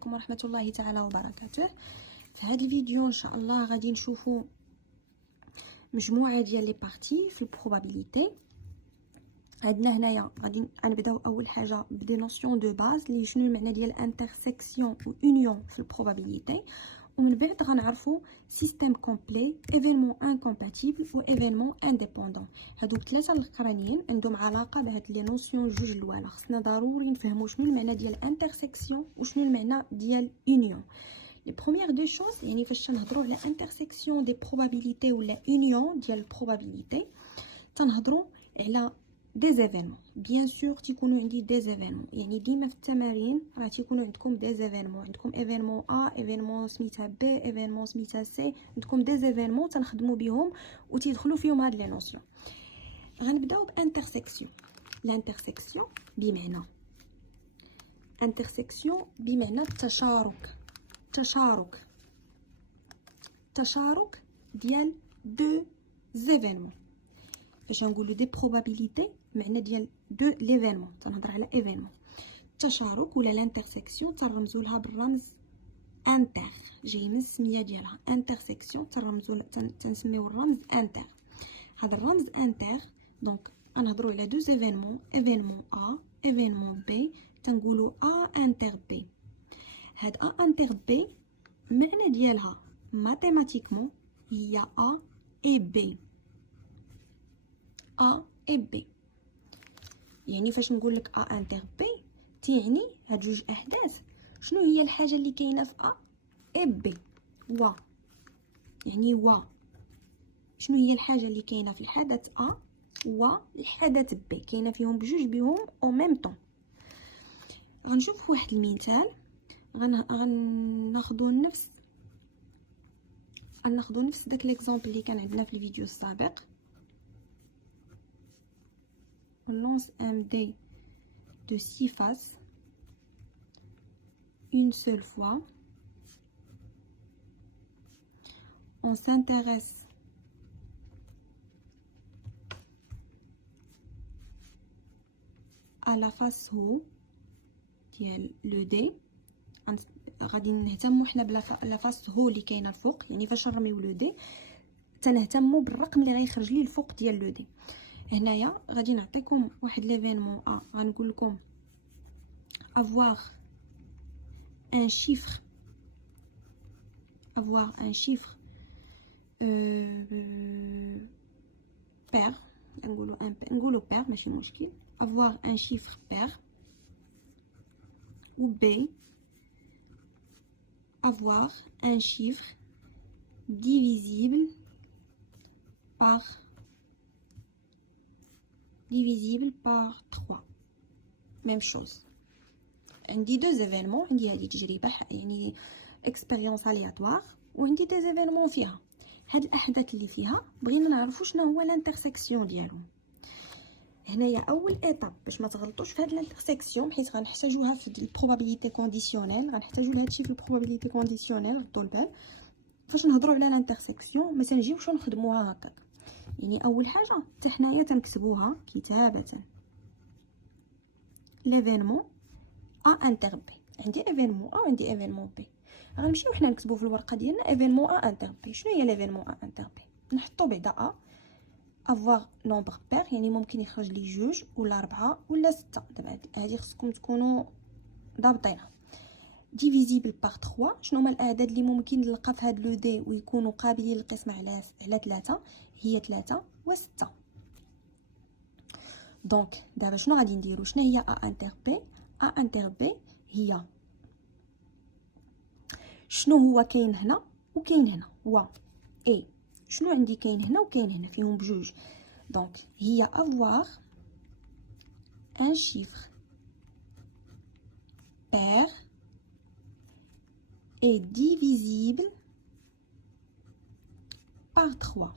عليكم ورحمة الله تعالى وبركاته. في هذا الفيديو ان شاء الله غادي نشوفوا مجموعة ديال لي بارتي في البروبابيليتي. عندنا هنايا غادي نبداو اول حاجه بدي نوسيون دو باز اللي شنو المعنى ديال انترسيكسيون و اونيون في البروبابيليتي، ومن بعد غنعرفوا سيستيم كومبلي، ايفينمون انكومباتيبل و ايفينمون انديبوندون. هادو ثلاثه الاخرانيين عندهم علاقه بهاد لي نوسيون جوج الاولى. خصنا ضروري نفهموا شنو المعنى ديال انترسيكسيون وشنو المعنى ديال اونيون. لي بروميير دو شوز يعني فاش تنهضروا على انترسيكسيون دي بروبابيليتي ولا اونيون ديال البروبابيليتي تنهضروا على دي زيفينمون. بيان سور تيكونوا عندي دي زيفينمون، يعني ديما في التمارين راه تيكونوا عندكم دي زيفينمون، عندكم ايفينمون ا، ايفينمون سميتها بي، ايفينمون سميتها سي، عندكم دي زيفينمون تنخدموا بهم وتيدخلوا فيهم هاد لي نوسيون. غنبداو بانترسيكسيون. الانترسيكسيون بمعنى انترسيكسيون بمعنى التشارك، تشارك ديال دو زيفينمون. فاش نقولوا دي بروبابيليتي معنى ديال دو ليفينمون تنهضر على ايفينمون. التشارك ولا لانترسيكسيون ترمزوا لها بالرمز انتر، جاي من السميه ديالها انترسيكسيون تنسميو الرمز انتر. هذا الرمز انتر دونك غنهضروا على دو زيفينمون، ايفينمون ا ايفينمون بي، تنقولوا ا انتر بي. هاد ا انتر بي معنى ديالها ماتيماتيكمون هي ا اي بي، ا اي بي. يعني فاش نقول لك ا انتر بي تيعني هاد جوج احداث شنو هي الحاجه اللي كاينه في ا اي بي. و يعني و شنو هي الحاجه اللي كاينه في الحدث ا والحدث بي، كاينه فيهم بجوج بهم او ميم طون. غنشوف واحد المثال، غناخذوا نفس داك ليكزامبل اللي كان عندنا في الفيديو السابق. On lance un dé de 6 faces une seule fois. On s'intéresse à la face haut ديال لو دي. غادي نهتموا حنا بلا فاس هو اللي كاينه الفوق، يعني فاش نرميو لو دي تنهتموا بالرقم اللي غيخرج لي الفوق ديال لو دي. هنايا غادي نعطيكم واحد ليفينمون ا، غنقول لكم avoir un chiffre pair، نقولوا pair ماشي مشكل. avoir un chiffre pair ou b avoir un chiffre divisible par 3. même chose. عندي دو زيفينمون، عندي هذه تجربه يعني اكسبيريونس الياتوار، وعندي دي زيفينمون فيها هاد الاحداث اللي فيها بغينا نعرفوا شنو هو الانترسيكسيون ديالهم. هنايا اول ايطاب باش ما تغلطوش في هاد الانترسيكسيون، حيت غنحتاجوها في البروبابيليتي كونديسيونيل، غنحتاجوا لهذا الشيء في البروبابيليتي كونديسيونيل. ردوا البال فاش نهضروا على الانترسيكسيون ما تنجيوش نخدموها هكاك. يعني اول حاجه حتى حنايا تنكتبوها كتابه ليفينمون ا انتر بي. عندي ايفينمون ا وعندي ايفينمون بي، غنمشيو حنا نكتبوا في الورقه ديالنا ايفينمون ا انتر بي. شنو هي ليفينمون ا انتر بي؟ نحطوا بعدا ا avoir nombre pair، يعني ممكن يخرج لي جوج ولا 4 ولا 6. دابا هذه خصكم تكونوا ضابطينها. ديفيزيبل بار 3، شنو هما الاعداد اللي ممكن نلقى في هاد لو دي ويكونوا قابلين للقسمه على 3؟ هي 3 و6. دونك دابا شنو غادي نديرو؟ شنو هي ا انتر بي؟ ا انتر بي هي شنو هو كاين هنا وكاين هنا و اي. شنو عندي كاين هنا وكاين هنا فيهم بجوج، دونك هي avoir un chiffre pair est divisible par 3.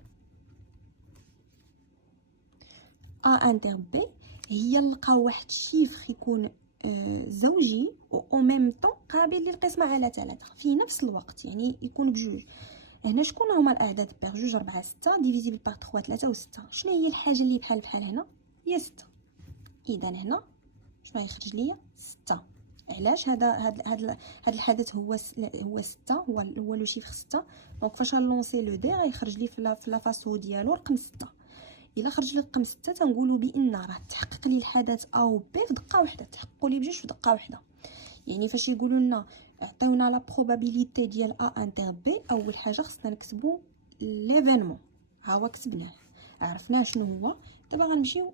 ا انتر بي هي نلقاو واحد الشيفر يكون زوجي او ميم طون قابل للقسمه على 3 في نفس الوقت، يعني يكون بجوج. هنا شكون هما الاعداد بير؟ 2 4 6 ديفيزيبل بار 3 3 و6. شنو هي الحاجه اللي بحال هنا؟ هي 6. اذا هنا شنو يخرج ليا؟ 6. علاش هذا الحدث هو 6، هو لو شيفر 6. دونك فاش غنلونسي لو دي غيخرج لي في لا فاسو ديالو رقم 6. الا خرج لي رقم 6 تنقولوا بان راه تحقق لي الحدث ا و بي في دقه واحده، تحققوا لي بجوج في دقه واحده. يعني فاش يقولوا لنا عطيونا لا بروبابيليتي ديال ا انتر بي، اول حاجه خصنا نكتبوا ليفينمون. ها هو كتبناه، عرفنا شنو هو. دابا غنمشيو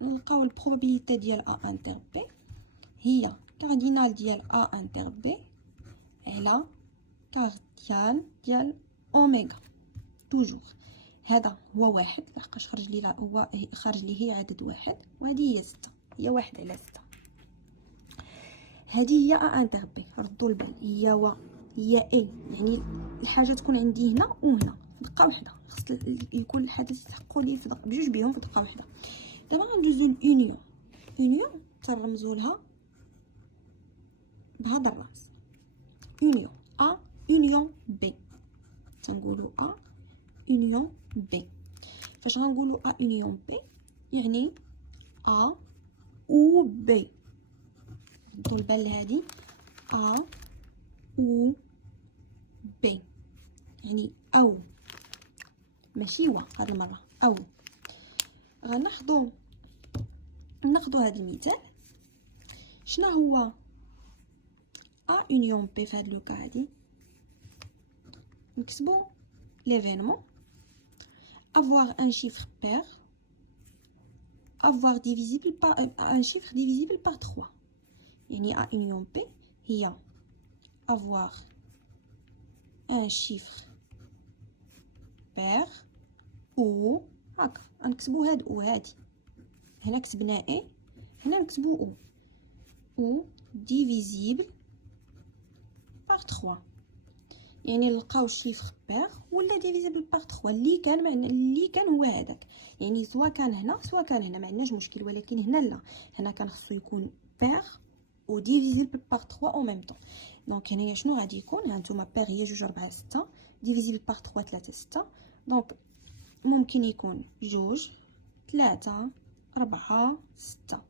نلقاو البروبابيليتي ديال ا انتر بي هي كاردينال ديال ا انتر بي على كارديال ديال اوميغا. توجور هذا هو واحد، لحقاش خرج لي هو خرج لي هي عدد واحد، وهذه هي 6، هي 1 على 6. هذه هي ا انتر بي، ردوا البال، هي اي، يعني الحاجه تكون عندي هنا وهنا في دقه واحده. خص يكون الحدث يتحققوا لي في دقه بجوج بهم في دقه واحده. دابا غندوزو اونيون تنرمزوا لها بهذا الرمز، اونيون ا اونيون بي. تنقولوا ا اونيون بي. فاش غنقولوا ا اونيون بي يعني ا و بي. ردوا البال لهادي ا و بي، يعني او ماشي و هاد المره او. غناخذوا هذا المثال. شنو هو ا اونيون بي في هاد لوكا هادي؟ نكتبوا l'événement avoir un chiffre pair, avoir divisible par un chiffre divisible par 3. يعني A union P هي avoir un chiffre pair ou هكا غنكتبوا هاد او هادي. هنا كتبنا اي، هنا نكتبوا او divisible par 3. يعني نلقاو شيفر بير ولا ديفيزيبل بار 3 اللي كان هو هذاك. يعني سواء كان هنا سواء كان هنا ما عندناش مشكل، ولكن هنا لا، هنا كان خصو يكون بير و ديفيزيبل بار 3 او ميم طون. دونك هنايا شنو غادي يكون؟ هانتوما بير هي 2 4 6 ديفيزيبل بار 3 3 6. دونك ممكن يكون 2 3 4 6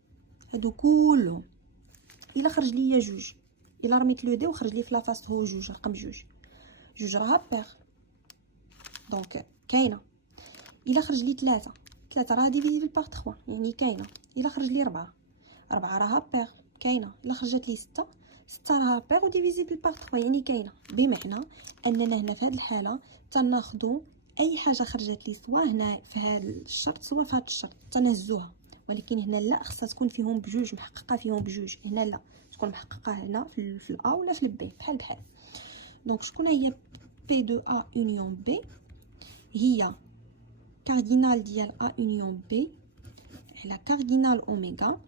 هادو كلهم. الا خرج ليا 2، الا رميت لو دي وخرج لي في لافاس هو 2 رقم 2 راها بير، دونك كاينه. الا خرج لي 3 راها ديفيزيبل بار 3 يعني كاينه. الا خرج لي 4 راها بير كاينه. الا خرجت لي 6 راها بير وديفيزيبل بار 3 يعني كاينه. بمعنى اننا هنا في هذه الحاله تناخذوا اي حاجه خرجت لي سواء هنا في هذا الشرط سواء في هذا الشرط تنهزوها. ولكن هنا لا، خصها تكون فيهم بجوج، محققه فيهم بجوج. هنا لا، تكون محققه هنا في الا ولا في البي بحال. دونك شكون هي P de A union B؟ هي كاردينال ديال A union B على كاردينال أوميغا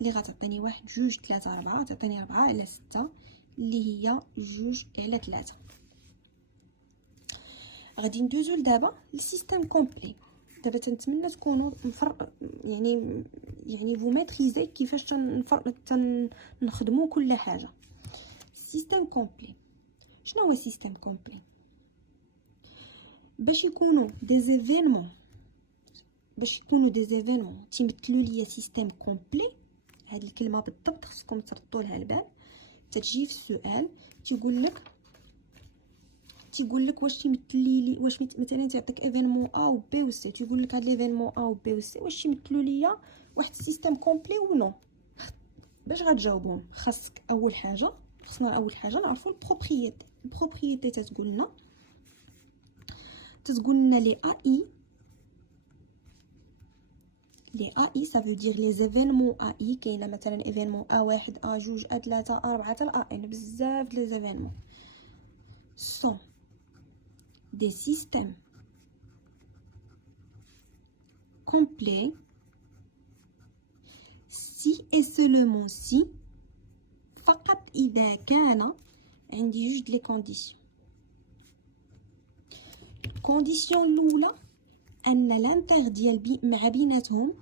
اللي غتعطيني 1 2 3 4، تعطيني 4 على 6 اللي هي 2 على 3. غادي ندوزو لدابا للسيستيم كومبلي. دابا تنتمنى تكونوا يعني فو ميتريزي كيفاش تنخدموا كل حاجه. سيستيم كومبلي شنو هو سيستيم كومبلي؟ باش يكونوا دي زيفينمون تيمثلوا ليا سيستيم كومبلي. هاد الكلمه بالضبط خصكم تردوا لها البال. تجي في السؤال تيقول لك واش تيمثل لي، واش مثلا تعطيك ايفينمون ا و بي و سي، تيقول لك هاد ليفينمون ا و بي و سي واش تيمثلوا ليا واحد السيستيم كومبلي و نو. باش غتجاوبهم خاصك اول حاجه نعرفوا البروبريتي. تتقول لنا لي اي ça veut dire les événements AI. كاينه مثلا ايفينمون A1 A2 A3 A4 حتى A n بزاف لي زيفينمون. sont des systèmes complets si et seulement si فقط إذا كان عندي جوج لي كونديسيون. الكونديسيون الأولى أن لانتر ديال مع بيناتهم،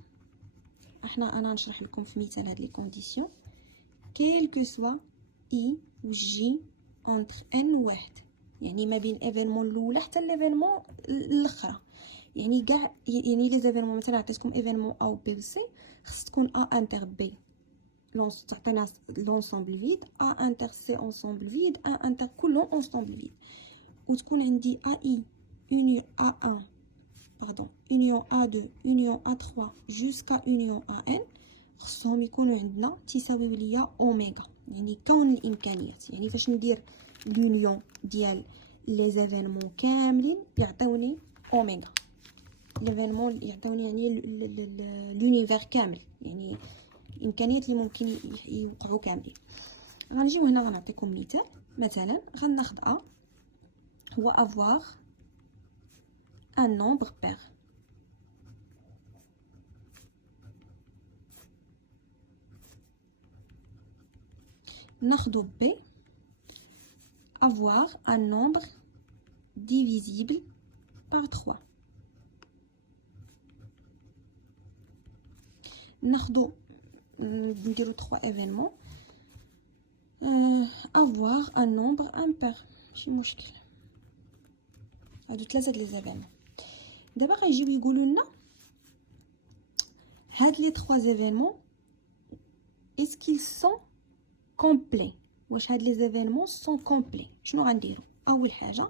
أنا نشرح لكم في مثال هاد لي كونديسيون. كيل كو سوا إي و جي أونتر إن واحد، يعني ما بين ايفينمون الأولى حتى ليفينمون الأخرى. يعني كاع يعني لي زيفينمون مثلا عطيتكم ايفينمون أ و بي و سي خص تكون أ انتر بي تعطينا لونسومبل فيد ا انتر سي اونسومبل فيد ا انتر كلهم اونسومبل فيد، وتكون عندي ا اي اونيون ا 1 باردون اونيون ا 2 اونيون ا 3 جوسكا اونيون ا ان خصهم يكونوا عندنا تساويو ليا اوميغا. يعني كون الامكانيات، يعني فاش ندير لونيون ديال لي زيفينمون كاملين يعطيوني اوميغا، ليفينمون يعطيوني يعني لونيفير كامل، يعني الامكانيات اللي ممكن يوقعوا كاملين. غنجيو هنا غنعطيكم مثال. مثلا غناخذ ا هو avoir un nombre pair. ناخذ b avoir un nombre divisible par 3. ناخذ نديرو 3 événements avoir un nombre impair ماشي مشكل. هادو 3 لي زيفينمون. دابا غيجيو يقولوا لنا هاد لي 3 زيفينمون est-ce qu'ils sont complets، واش هاد لي زيفينمون سون كومبلي. شنو غنديرو؟ اول حاجه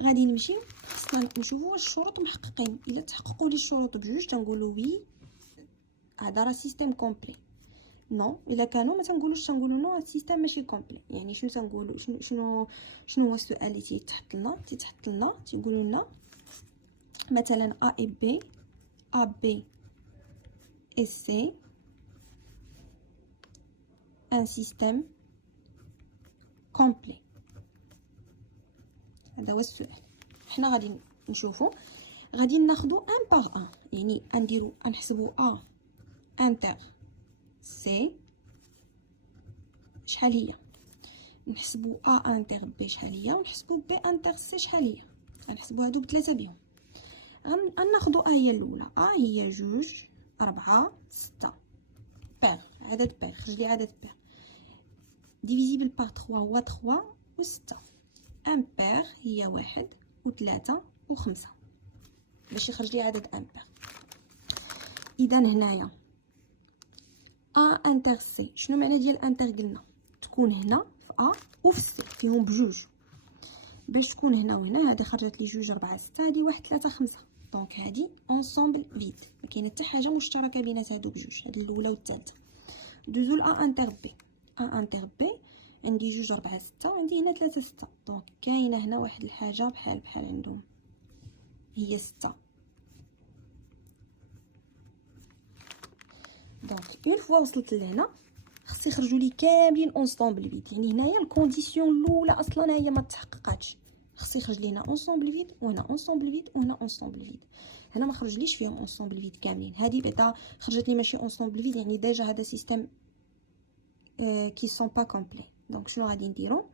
غادي نمشيو خصنا نشوفوا واش الشروط محققين. الا تحققوا لي الشروط بجوج تنقولوا وي هذا راه سيستيم كومبلي. نو الا كانوا ما تنقولوش، تنقولوا نو السيستيم ماشي كومبلي. يعني شنو تنقولوا؟ شنو هو السؤال اللي تيتحط لنا تيقولوا لنا مثلا ا اي بي ا بي اي سي ان سيستيم كومبلي. هذا هو السؤال. حنا غادي نشوفوا، غادي ناخذوا ان باغ ان، يعني نديروا نحسبوا ا انتر سي شحال هي، نحسبوا ا انتر بي شحال هي، ونحسبوا بي انتر سي شحال هي. غنحسبوا هادو بثلاثه بهم. غناخذوا ا هي الاولى، هي 2 4 6 بير، عدد بير. خرج لي عدد بير ديفيزيبل بار 3 هو 3 و 6. ان بير هي 1 و 3 و 5 باش يخرج لي عدد ان بير. اذا هنايا ا انتر سي، شنو معنى ديال انتر؟ قلنا تكون هنا في ا وفي سي فيهم بجوج. باش تكون هنا وهنا، هذه خرجت لي 2 4 6، هذه 1 3 5. دونك هذه اونسومبل فيد، ما كاينه حتى حاجه مشتركه بينات هادو بجوج، هذه الاولى والثالثه. دوزو ا انتر بي. ا انتر بي عندي 2 4 6 وعندي هنا 3 6. دونك كاينه هنا واحد الحاجه بحال عندهم هي 6. دونك اون فوا وصلت لهنا خص يخرجوا لي كاملين اونسومبل فيد. يعني هنايا الكونديسيون الاولى اصلا هي ما تحققاتش، خص يخرج لينا اونسومبل فيد وهنا اونسومبل فيد وهنا اونسومبل فيد. هنا ما خرجليش فيهم اونسومبل فيد كاملين، هذه بعدا خرجت لي ماشي اونسومبل فيد، يعني ديجا هذا سيستيم كي سون با كومبلي. دونك شنو غادي نديرو؟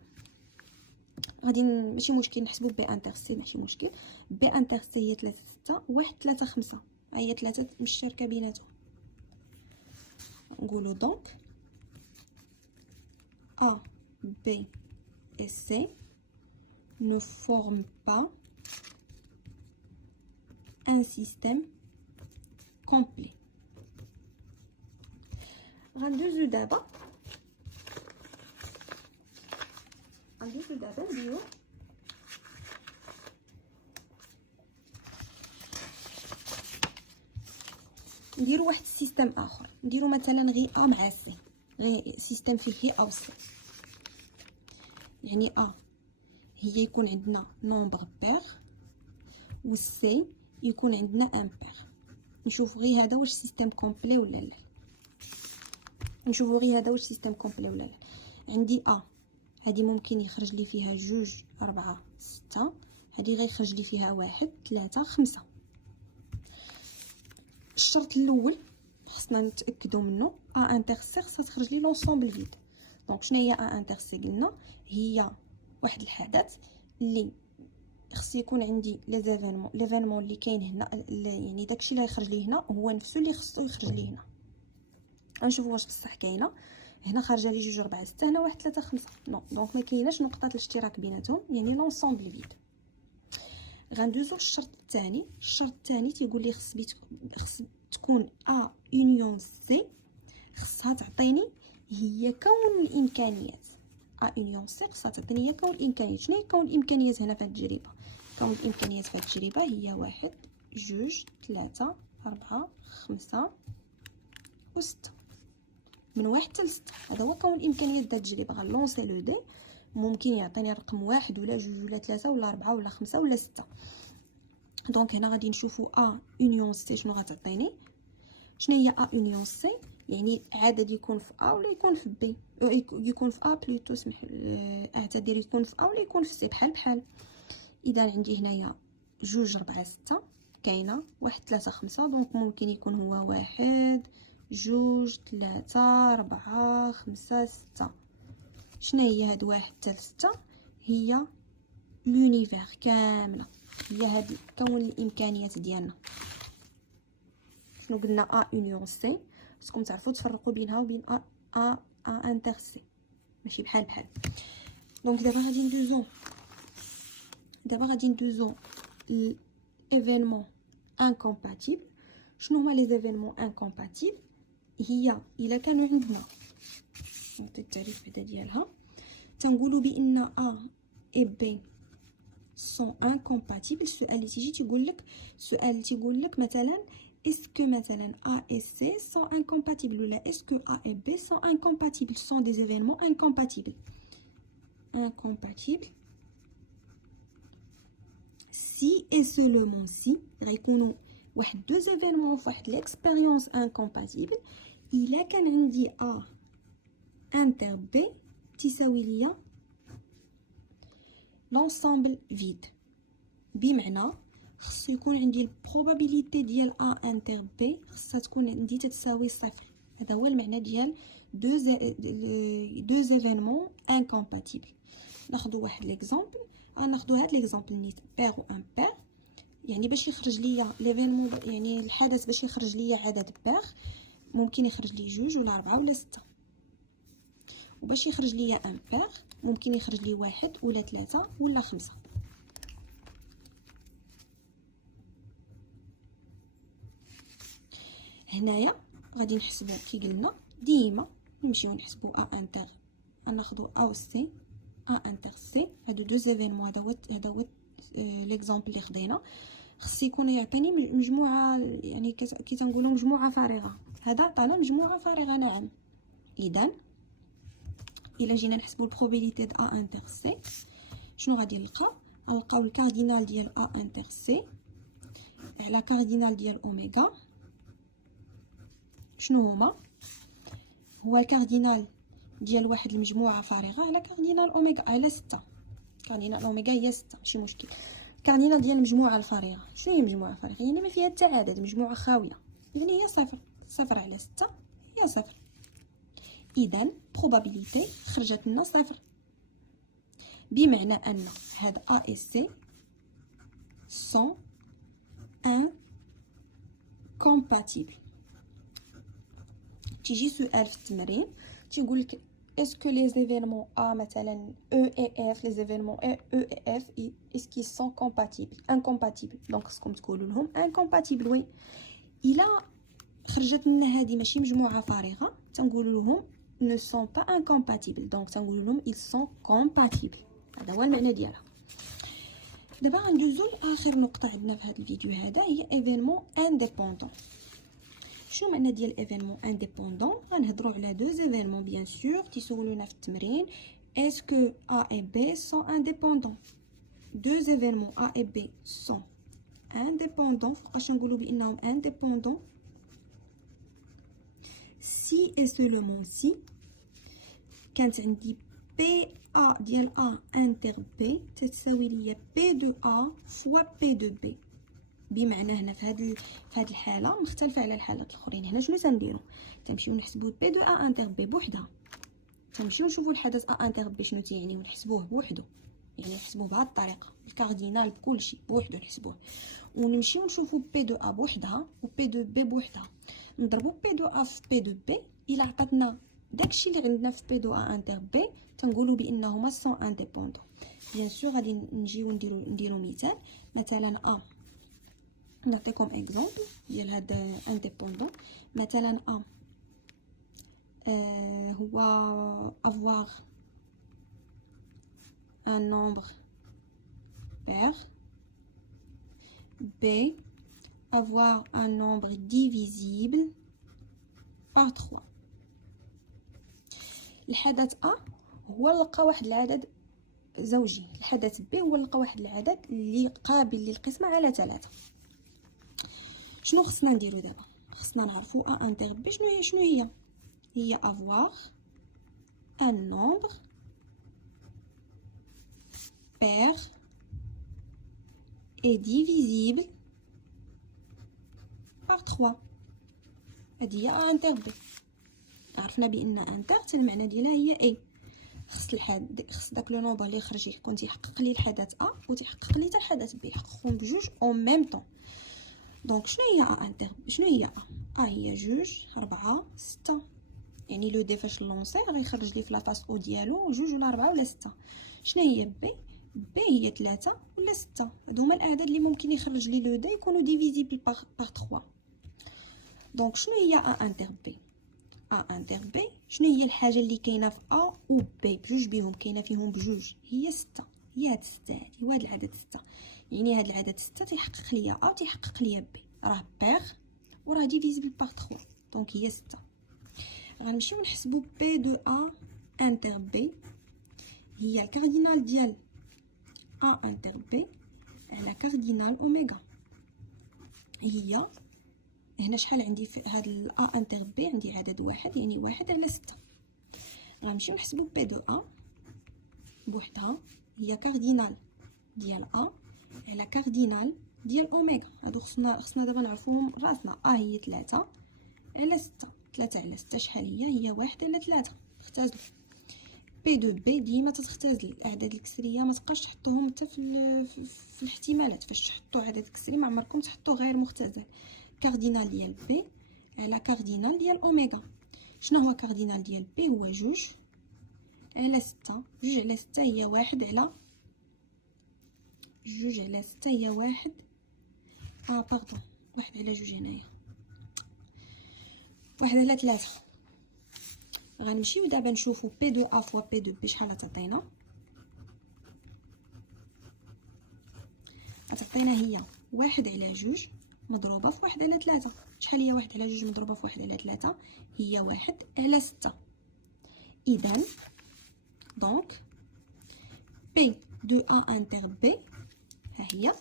غادي ماشي مشكل نحسبوا بي انتر سي، ماشي مشكل. بي انتر سي هي 3 6 1 3 5، هي 3 مشتركه بيناتهم. نقولوا دونك A, B et C ne forment pas un système complet. غندوزو دابا نديرو واحد السيستم اخر. نديرو مثلا غير ا مع سي، غير سيستم فيه غير ا و سي. يعني ا هي يكون عندنا نومبر بير و سي يكون عندنا ان بير. نشوف غير هذا واش سيستم كومبلي ولا لا. نشوفوا غير هذا واش سيستم كومبلي ولا لا. عندي ا هذه ممكن يخرج لي فيها 2 4 6، هذه غير يخرج لي فيها 1 3 5. الشرط الاول خصنا نتاكدوا منه ا انتر سي خصها تخرج لي لونسومبل فيد. دونك شنو هي ا انتر سي؟ قلنا هي واحد الحدث اللي خص يكون عندي لي زيفينمون اللي كاين هنا، يعني داكشي اللي غيخرج لي هنا هو نفسه اللي خصو يخرج لي هنا. غنشوفوا واش بصح كاينه. هنا خارجه لي 2 4 6، هنا 1 3 5. نو دونك ما كايناش نقطه الاشتراك بيناتهم، يعني لونسومبل فيد. غندوزو للشرط الثاني. الشرط الثاني تيقول لي خص تكون ا اونيون سي خصها تعطيني هي كون الامكانيات. ا اونيون سي خصها تعطيني هي كون الامكانيات. شنو هي كون الامكانيات هنا في هذه التجربه؟ كون الامكانيات في هذه التجربه هي 1 2 3 4 5 و6. من 1 حتى 6 هذا هو كون الامكانيات ديال التجربه. غنلونسي لو دي، ممكن يعطيني رقم 1 ولا 2 ولا 3 ولا 4 ولا 5 ولا 6. دونك هنا غادي نشوفوا ا اونيون سي شنو غتعطيني. شنو هي ا اونيون سي؟ يعني عدد يكون في ا ولا يكون في بي، يكون في ا بلوتو سمح اعتذر، يكون في ا ولا يكون في سي بحال. اذا عندي هنايا 2 4 6 كاينه 1 3 5. دونك ممكن يكون هو 1 2 3 4 5 6. شنو هي هاد 1 حتى 6؟ هي لونيفير كامله، هي هاد كون الامكانيات ديالنا. شنو قلنا؟ ا اونيون سي خصكم تعرفوا تفرقوا بينها وبين ا انتر سي، ماشي بحال. دونك دابا غادي ندوزو الايفينمون انكومباتيبل. شنو هما لي زيفينمون انكومباتيبل؟ هي الا كانوا عندنا نعطي التعريف بعدا ديالها، تنقولوا بان ا اي بي سون انكومباتيبل. السؤال اللي تيقول لك مثلا اسكو مثلا A et C sont incompatibles ou là est-ce que A et B sont incompatibles, sont des événements incompatibles. Si et seulement si غيكونوا واحد deux événements في واحد l'expérience incompatible إلا كان عندي A inter B تساوي ليا l'ensemble vide. بمعنى خصو يكون عندي البروبابيليتي ديال ا انتر بي خصها تكون عندي تتساوي صفر. هذا هو المعنى ديال دو ايفينمون انكومباتيبل. ناخذ واحد ليكزامبل، ناخذ هاد ليكزامبل نيت بير و امبير. يعني باش يخرج ليا ليفينمون، يعني الحدث باش يخرج ليا عدد بير ممكن يخرج لي 2 ولا 4 ولا 6، وباش يخرج ليا امبير ممكن يخرج لي 1 ولا 3 ولا 5. هنايا غادي نحسبوا كي قلنا ديما نمشيو نحسبوا ا انتر، ناخذوا ا و سي، ا انتر سي. هادو دو زيفينمون، هذا هو ليكزامبل اللي خدينا. خص يكون يعطيني مجموعه، يعني كي تنقولوا مجموعه فارغه. هذا عطانا مجموعه فارغه نعم. اذا الا جينا نحسبوا البروبابيليتي د ا انتر سي شنو غادي نلقاو الكاردينال ديال ا انتر سي على كاردينال ديال اوميغا. شنو هما؟ هو الكاردينال ديال واحد المجموعه فارغه على كاردينال اوميغا على 6. كاردينال اوميغا هي 6 ماشي مشكل. الكاردينال ديال المجموعه الفارغه، شنو هي المجموعه الفارغه؟ يعني ما فيها حتى عدد، مجموعه خاويه، يعني هي صفر. صفر على 6 هي صفر. اذا probabilité خرجت لنا صفر، بمعنى ان هاد ا اي سي سون incompatibles. تيجي سؤال في التمرين تيقول لك اسكو لي زيفينمون ا مثلا او اي اف، لي زيفينمون او اي اف اسكي سون كومباتيبل انكومباتيبل. دونك خصكم تقولوا لهم انكومباتيبل. وي الا خرجت لنا هذه ماشي مجموعه فارغه تنقولوا لهم ne sont pas incompatibles. دونك تنقولوا لهم ils sont compatibles. هذا هو المعنى ديالها. دابا غندوزو لاخر نقطه عندنا في هذا الفيديو هذا، هي ايفينمون انديبوندون. شنو معنى ديال ايفينمون انديبوندون؟ غنهضروا على دو ايفينمون بيان سور تيسولونا في التمرين اسكو ا اي بي سون انديبوندون. دو ايفينمون ا اي بي سون انديبوندون. فوقاش نقولوا بانهم انديبوندون؟ سي اي سولومون سي كانت عندي بي ا ديال ا انتر بي تتساوي ليا بي دو ا فوا بي دو بي. بمعنى هنا في هاد الحاله مختلفه على الحالات الاخرين. هنا شنو تنديروا؟ تنمشيو نحسبوا بي دو ا انتر بي بوحدها، تنمشيو نشوفوا الحدث ا انتر بي شنو تيعني ونحسبوه بوحدو، يعني نحسبوه بهاد الطريقه، الكاردينال بكلشي بوحدو نحسبوه. ونمشيو نشوفوا بي دو ا بوحدها و بي دو بي بوحدها، نضربوا بي دو ا في بي دو بي. الا عطاتنا داكشي اللي عندنا في بي دو ا انتر بي تنقولوا بانهما سون انديبوندون. بيان سور غادي نجيو نديرو مثال. مثلا ا نعطيكم اكزامبل ديال هاد انديبوندون. مثلا ا هو avoir un nombre pair. B, avoir un nombre divisible par 3. الحدث A هو نلقى واحد العدد زوجي، الحدث B هو نلقى واحد العدد اللي قابل للقسمة على 3. شنو خصنا نديرو دابا؟ خصنا نعرفو A انتر B شنو هي avoir un nombre pair est divisible par 3. هذه هي A انتر B. عرفنا بان انتر المعنى ديالها هي اي، خص داك لو نومبر اللي خرج يكون تيحقق لي الحدث ا وتيحقق لي حتى الحدث بي، يحققهم بجوج اون ميم طون. دونك شنو هي ا انتر؟ شنو هي ا هي جوج 4 6. يعني لو دي فاش لونسي غيخرج لي في لافاس او ديالو جوج ولا 4 ولا 6. شنو هي بي هي 3 ولا 6. هادو هما الاعداد اللي ممكن يخرج لي لو دي يكونوا ديفيزيبل باغ 3. دونك شنو هي ا انتر بي؟ ا انتر بي شنو هي الحاجه اللي كاينه في ا و بي بجوج بيهم، كاينه فيهم بجوج، هي 6. هي هاد 6 هادي، هو هاد العدد 6. يعني هاد العدد 6 تيحقق ليا ا وتيحقق ليا بي، راه بيغ وراه ديفيزيبل باغ 3. دونك هي 6. غنمشيو نحسبوا بي دو ا انتر بي هي الكاردينال ديال ا انتر بي على كاردينال اوميغا. هي هنا شحال عندي في هاد ا انتر بي؟ عندي عدد واحد، يعني 1 على 6. غنمشيو نحسبوا بي دو ا بوحدها، هي كاردينال ديال ا على كاردينال ديال اوميغا. هادو خصنا دابا نعرفوهم راسنا. ا هي 3 على 6. 3 على 6 شحال هي 1 على 3. اختزلوا. بي دو بي ديما تتختزل، الاعداد الكسريه ما تبقاش تحطوهم حتى في الاحتمالات. فاش تحطوا عدد كسري ما عمركم تحطوا غير مختزل. كاردينال ديال بي على كاردينال ديال اوميغا. شنو هو كاردينال ديال بي؟ هو جوج على 6. جوج على 6 هي 1 على جوج على 6 هي 1 باردون 1 على جوج هنايا 1 على 3. غنمشيو دابا نشوفو بي دو ا فوا بي دو بي شحال تعطينا. غتعطينا هي 1 على جوج مضروبه في 1 على 3. شحال هي 1 على جوج مضروبه في 1 على 3؟ هي 1 على 6. اذا دونك بي دو ا انتر بي ها هي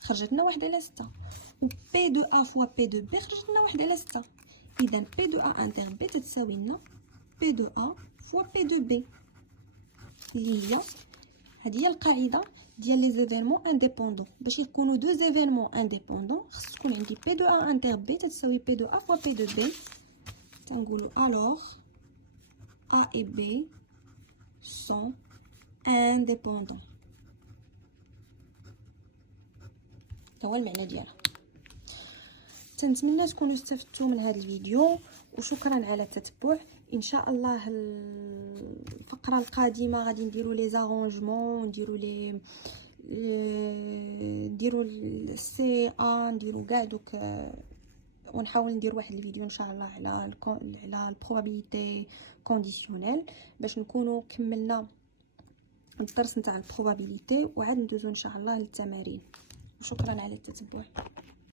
خرجت لنا 1 على 6، و بي دو ا فوا بي دو بي خرجت لنا 1 على 6. اذا بي دو ا انتر بي تتساوي لنا بي دو ا فوا بي دو بي، اللي هي هذه هي القاعده ديال لي زيفينمون انديبوندون. باش يكونوا دو زيفينمون انديبوندون خص تكون عندي بي دو ا انتر بي تتساوي بي دو ا فوا بي دو بي. تنقولوا الوغ ا et b sont indépendants. هو المعنى ديالها. تنتمنى تكونوا استفدتوا من هذا الفيديو، وشكرا على التتبع. ان شاء الله الفقره القادمه غادي نديروا لي زارونجمون، نديروا السي ا، نديروا كاع دوك، ونحاول ندير واحد الفيديو ان شاء الله على البروبابيليتي كونديسيونيل باش نكونوا كملنا الدرس نتاع البروبابيليتي، وعاد ندوزو ان شاء الله للتمارين. وشكرا على التتبع.